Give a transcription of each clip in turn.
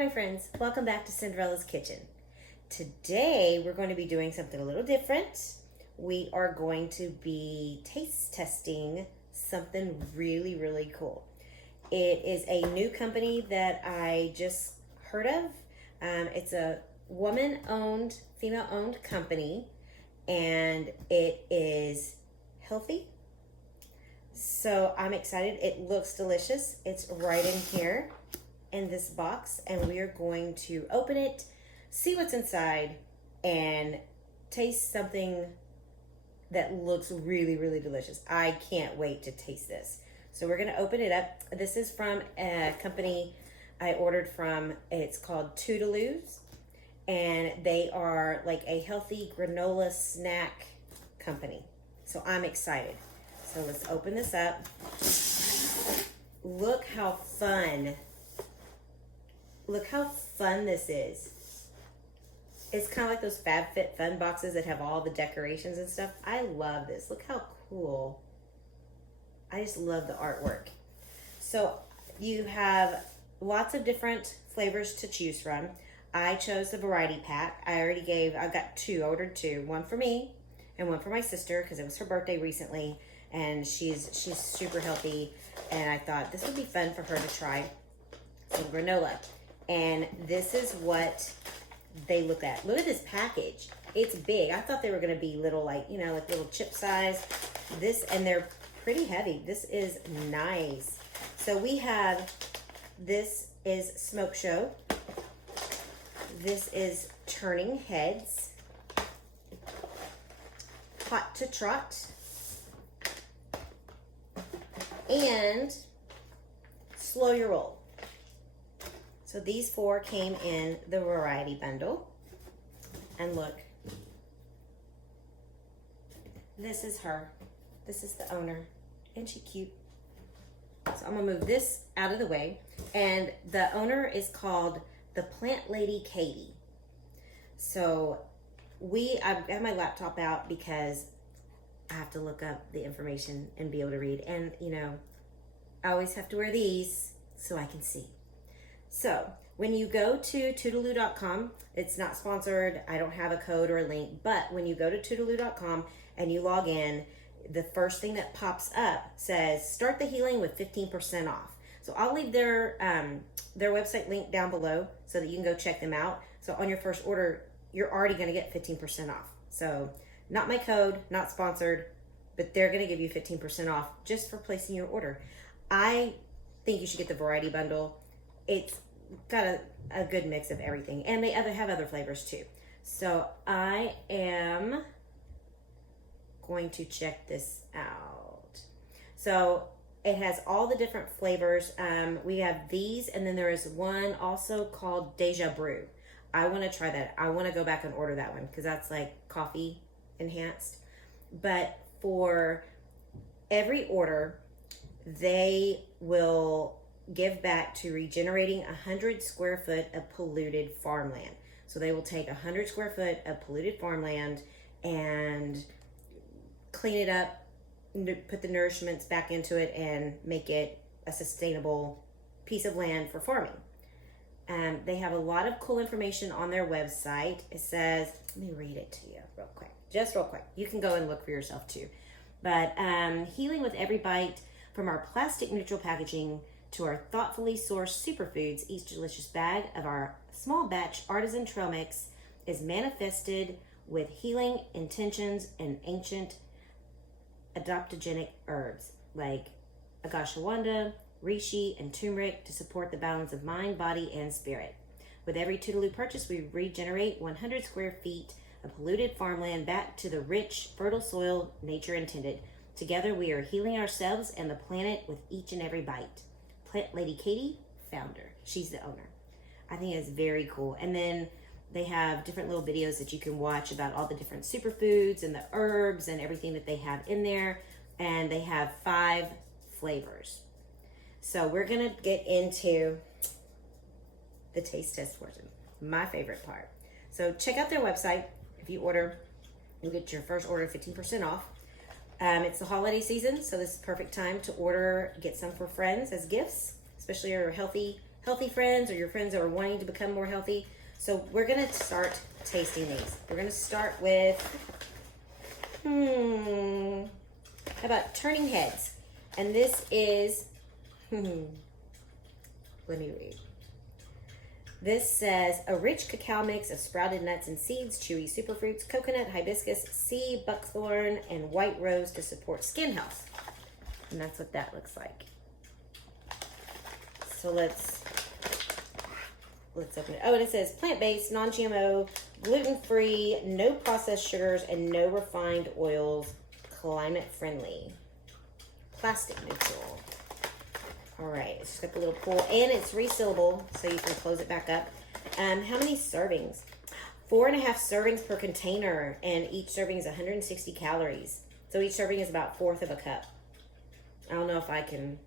my friends, welcome back to Cinderella's Kitchen. Today we're going to be doing something a little different. We are going to be taste testing something really cool. It is a new company that I just heard of. It's a woman-owned, female-owned company, and it is healthy. So I'm excited. It looks delicious. It's right in here in this box, and we are going to open it, see what's inside, and taste something that looks really delicious. I can't wait to taste this. So we're gonna open it up. This is from a company I ordered from. It's called Toodaloo, and they are like a healthy granola snack company. So I'm excited. So let's open this up. Look how fun this is. It's kind of like those FabFitFun boxes that have all the decorations and stuff. I love this. Look how cool. I just love the artwork. So you have lots of different flavors to choose from. I chose the variety pack. I've got two. I ordered two. One for me and one for my sister because it was her birthday recently, and she's super healthy, and I thought this would be fun for her to try some granola. And this is what they look at. Look at this package. It's big. I thought they were going to be little, like little chip size. And they're pretty heavy. This is nice. So we have, this is Smoke Show. This is Turning Heads. Hot to Trot. And Slow Your Roll. So these four came in the variety bundle. And look, this is her. This is the owner. Isn't she cute? So I'm gonna move this out of the way. And the owner is called the Plant Lady Katie. So I have my laptop out because I have to look up the information and be able to read. And I always have to wear these so I can see. So when you go to Toodaloo.com, it's not sponsored. I don't have a code or a link, but when you go to Toodaloo.com and you log in, the first thing that pops up says start the healing with 15% off. So I'll leave their website link down below so that you can go check them out. So on your first order, you're already going to get 15% off. So not my code, not sponsored, but they're going to give you 15% off just for placing your order. I think you should get the variety bundle. It's got a good mix of everything, and they have other flavors too. So I am going to check this out. So it has all the different flavors. We have these, and then there is one also called Deja Brew. I want to try that. I want to go back and order that one because that's like coffee enhanced. But for every order, they will give back to regenerating 100 square foot of polluted farmland. So they will take 100 square foot of polluted farmland and clean it up, put the nourishments back into it, and make it a sustainable piece of land for farming. They have a lot of cool information on their website. It says, let me read it to you just real quick. You can go and look for yourself too. But healing with every bite, from our plastic neutral packaging to our thoughtfully sourced superfoods, each delicious bag of our small batch artisan trail mix is manifested with healing intentions and ancient adaptogenic herbs like agashawanda, reishi, and turmeric to support the balance of mind, body, and spirit. With every Toodaloo purchase, we regenerate 100 square feet of polluted farmland back to the rich, fertile soil nature intended. Together, we are healing ourselves and the planet with each and every bite. Plant Lady Katie, founder. She's the owner. I think it's very cool. And then they have different little videos that you can watch about all the different superfoods and the herbs and everything that they have in there. And they have 5 flavors. So we're going to get into the taste test portion, my favorite part. So check out their website. If you order, you'll get your first order 15% off. It's the holiday season, so this is the perfect time to order, get some for friends as gifts, especially your healthy healthy friends or your friends that are wanting to become more healthy. So we're going to start tasting these. We're going to start with, how about Turning Heads? And this is, let me read. This says, a rich cacao mix of sprouted nuts and seeds, chewy superfruits, coconut, hibiscus, sea buckthorn, and white rose to support skin health. And that's what that looks like. So let's open it. Oh, and it says plant-based, non-GMO, gluten-free, no processed sugars, and no refined oils, climate-friendly, plastic neutral. All right, it's just got the little pull, and it's resealable, so you can close it back up. How many servings? 4.5 servings per container, and each serving is 160 calories. So each serving is about 1/4 of a cup. I don't know if I can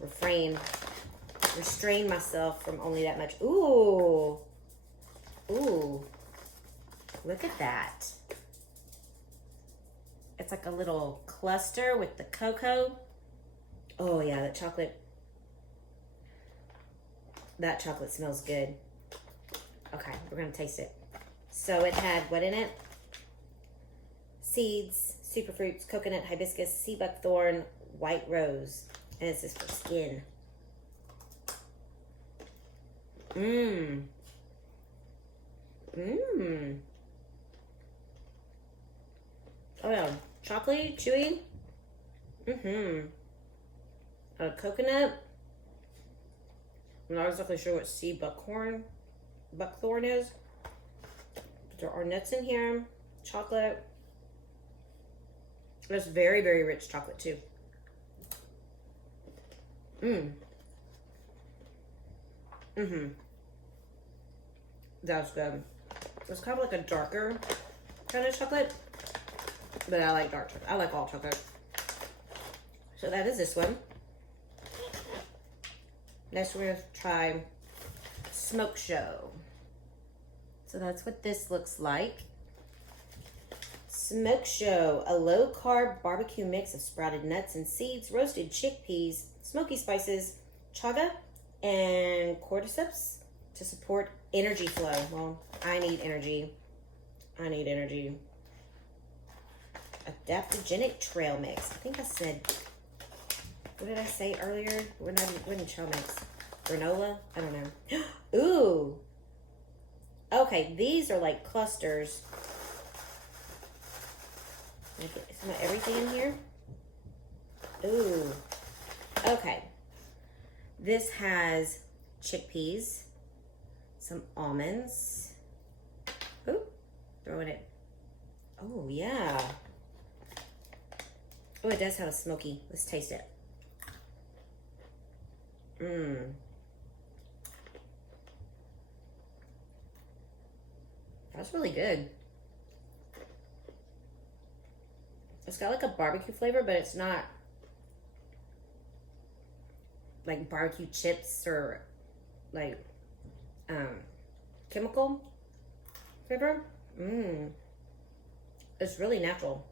restrain myself from only that much. Ooh, look at that. It's like a little cluster with the cocoa. Oh yeah, that chocolate smells good. Okay, we're gonna taste it. So it had what in it? Seeds, superfruits, coconut, hibiscus, sea buckthorn, white rose, and it's just for skin. Oh yeah, chocolatey, chewy. Coconut. I'm not exactly sure what sea buckthorn is. But there are nuts in here. Chocolate. It's very, very rich chocolate too. That's good. It's kind of like a darker kind of chocolate, but I like dark chocolate. I like all chocolate. So that is this one. Next we're going to try Smoke Show. So that's what this looks like. Smoke Show, a low-carb barbecue mix of sprouted nuts and seeds, roasted chickpeas, smoky spices, chaga, and cordyceps to support energy flow. Well, I need energy. Adaptogenic trail mix. I think I said, what did I say earlier? We're not in trail mix. Granola? I don't know. Ooh. Okay, these are like clusters. Is not everything in here? Ooh. Okay. This has chickpeas, some almonds. Ooh, throwing it. Oh, yeah. Oh, it does have a smoky. Let's taste it. That's really good. It's got like a barbecue flavor, but it's not like barbecue chips or like chemical flavor. It's really natural.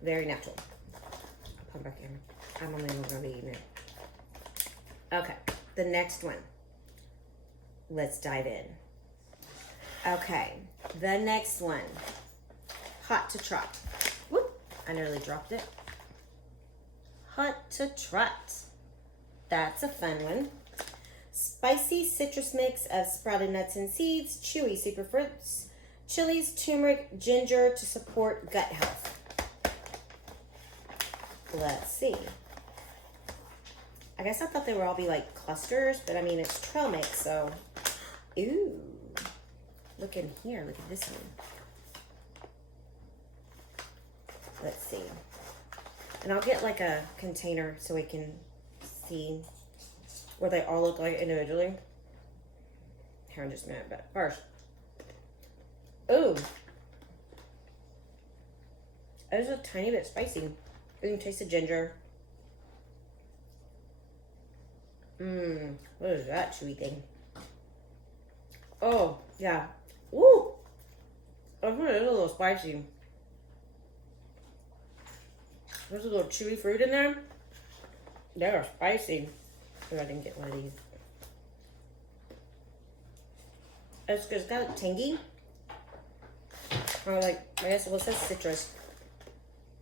Very natural. I'll put it back in. I'm only going to be eating it. Okay, the next one. Let's dive in. Okay, the next one. Hot to Trot. Whoop, I nearly dropped it. Hot to Trot. That's a fun one. Spicy citrus mix of sprouted nuts and seeds, chewy superfruits, chilies, turmeric, ginger to support gut health. Let's see. I guess I thought they would all be like clusters, but I mean, it's trail mix, so. Ooh. Look in here. Look at this one. Let's see. And I'll get like a container so we can see what they all look like individually. Here in just a minute, but first. Ooh. It was a tiny bit spicy. You can taste the ginger. What is that chewy thing? Oh, yeah. Ooh. I think it is a little spicy. There's a little chewy fruit in there. They're spicy. Oh, I didn't get one of these. It's got a tangy. Or like, I guess it says citrus.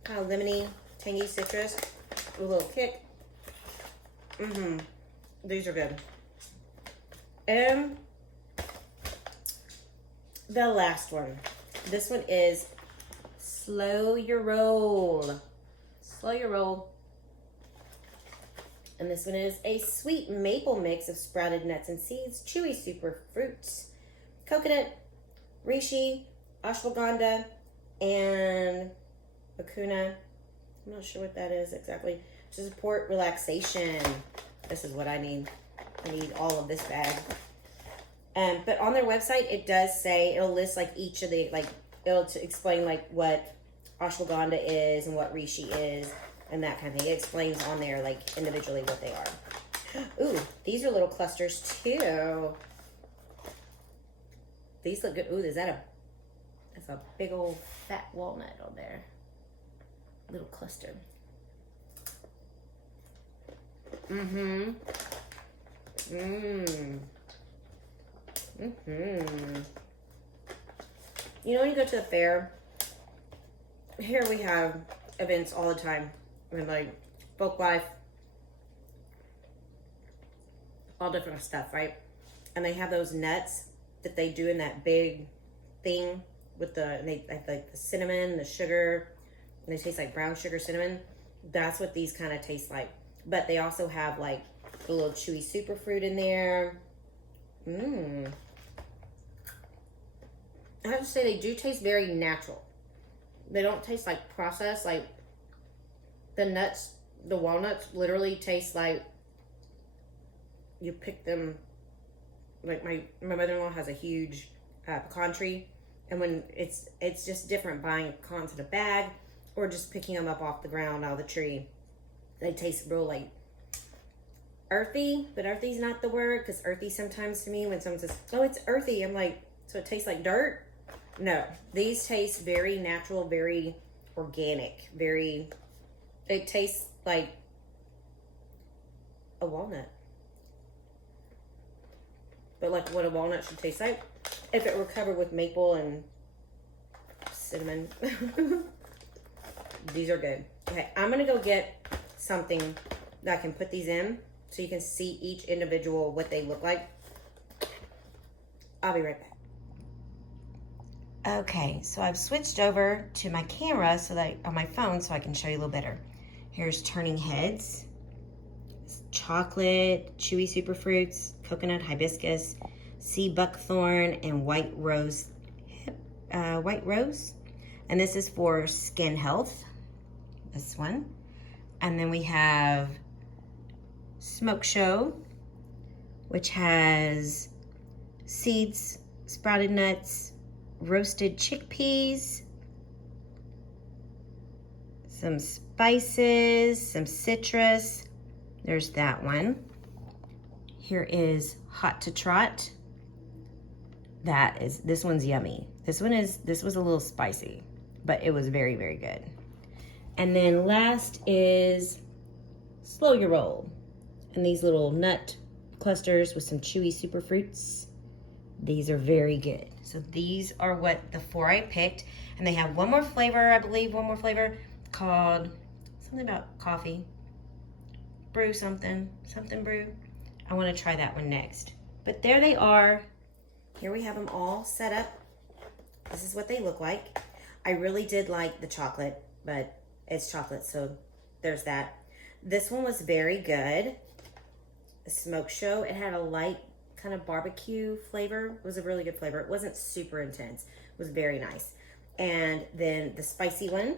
Kind of lemony, tangy citrus. With a little kick. Mm-hmm. These are good. And the last one. This one is Slow Your Roll. Slow Your Roll. And this one is a sweet maple mix of sprouted nuts and seeds, chewy super fruits, coconut, reishi, ashwagandha, and bakuna. I'm not sure what that is exactly. To support relaxation. This is what I need. I need all of this bag. But on their website, it does say, it'll list like each of the, like, it'll explain like what ashwagandha is and what reishi is and that kind of thing. It explains on there like individually what they are. Ooh, these are little clusters too. These look good. Ooh, that's a big old fat walnut on there. Little cluster. Mm-hmm. Mmm. Mm-hmm. You know when you go to the fair, here we have events all the time. With like folk life, all different stuff, right? And they have those nuts that they do in that big thing with they like the cinnamon, the sugar, and they taste like brown sugar cinnamon. That's what these kind of taste like. But they also have like a little chewy superfruit in there. Mmm. I have to say they do taste very natural. They don't taste like processed. Like the nuts, the walnuts literally taste like you pick them. Like my mother-in-law has a huge pecan tree, and when it's just different buying pecans in a bag or just picking them up off the ground out of the tree. They taste real like earthy, but earthy's not the word, because earthy sometimes to me when someone says, "Oh, it's earthy," I'm like, so it tastes like dirt? No, these taste very natural, very organic, it tastes like a walnut. But like what a walnut should taste like if it were covered with maple and cinnamon. These are good. Okay, I'm gonna go get something that I can put these in so you can see each individual, what they look like. I'll be right back. Okay, so I've switched over to my camera on my phone so I can show you a little better. Here's turning heads. Chocolate, chewy superfruits, coconut, hibiscus, sea buckthorn, and white rose. And this is for skin health. This one. And then we have Smoke Show, which has seeds, sprouted nuts, roasted chickpeas, some spices, some citrus. There's that one. Here is Hot to Trot. This one's yummy. This was a little spicy, but it was very, very good. And then last is Slow Your Roll. And these little nut clusters with some chewy superfruits. These are very good. So these are what the 4 I picked. And they have one more flavor, I believe, called something about coffee. Brew something brew. I want to try that one next. But there they are. Here we have them all set up. This is what they look like. I really did like the chocolate, but it's chocolate, so there's that. This one was very good. The Smoke Show. It had a light kind of barbecue flavor. It was a really good flavor. It wasn't super intense. It was very nice. And then the spicy one,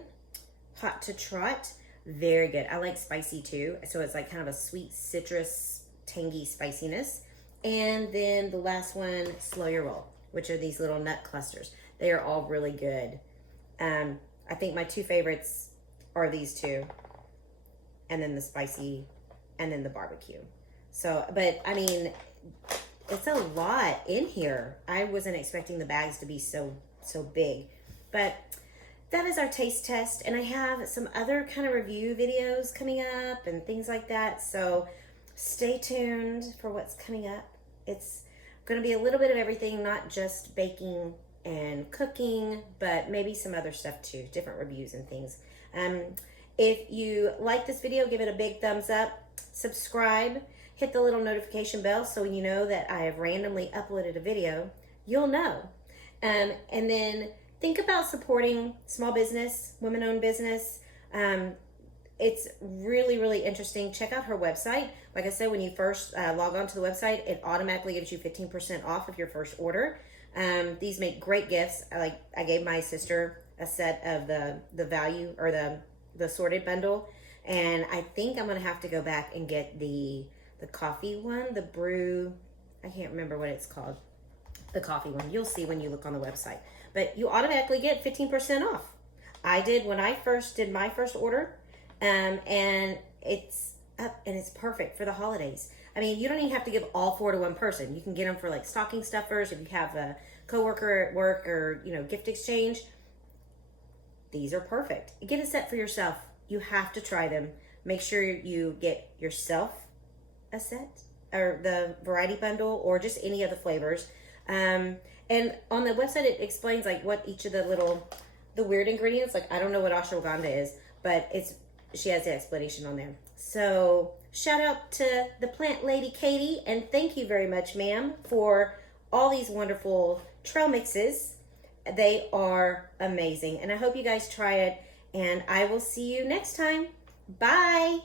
Hot to Trot. Very good. I like spicy too. So it's like kind of a sweet citrus, tangy spiciness. And then the last one, Slow Your Roll, which are these little nut clusters. They are all really good. I think my 2 favorites are these 2. And then the spicy, and then the barbecue. So, but I mean, it's a lot in here. I wasn't expecting the bags to be so big. But that is our taste test, and I have some other kind of review videos coming up and things like that, so stay tuned for what's coming up. It's going to be a little bit of everything, not just baking and cooking, but maybe some other stuff too, different reviews and things. If you like this video, give it a big thumbs up, subscribe, hit the little notification bell so when you know that I have randomly uploaded a video, you'll know. And then think about supporting small business, women-owned business. It's really, really interesting. Check out her website. Like I said, when you first log on to the website, it automatically gives you 15% off of your first order. These make great gifts. I gave my sister a set of the value or the sorted bundle, and I think I'm gonna have to go back and get the coffee one, the brew. I can't remember what it's called. The coffee one. You'll see when you look on the website. But you automatically get 15% off. I did when I first did my first order, and it's up and it's perfect for the holidays. I mean, you don't even have to give all 4 to one person. You can get them for like stocking stuffers if you have a coworker at work or, you know, gift exchange. These are perfect. Get a set for yourself. You have to try them. Make sure you get yourself a set or the variety bundle or just any of the flavors. And on the website, it explains like what each of the weird ingredients, like I don't know what ashwagandha is, but she has the explanation on there. So shout out to the plant lady, Katie, and thank you very much, ma'am, for all these wonderful trail mixes. They are amazing, and I hope you guys try it, and I will see you next time. Bye.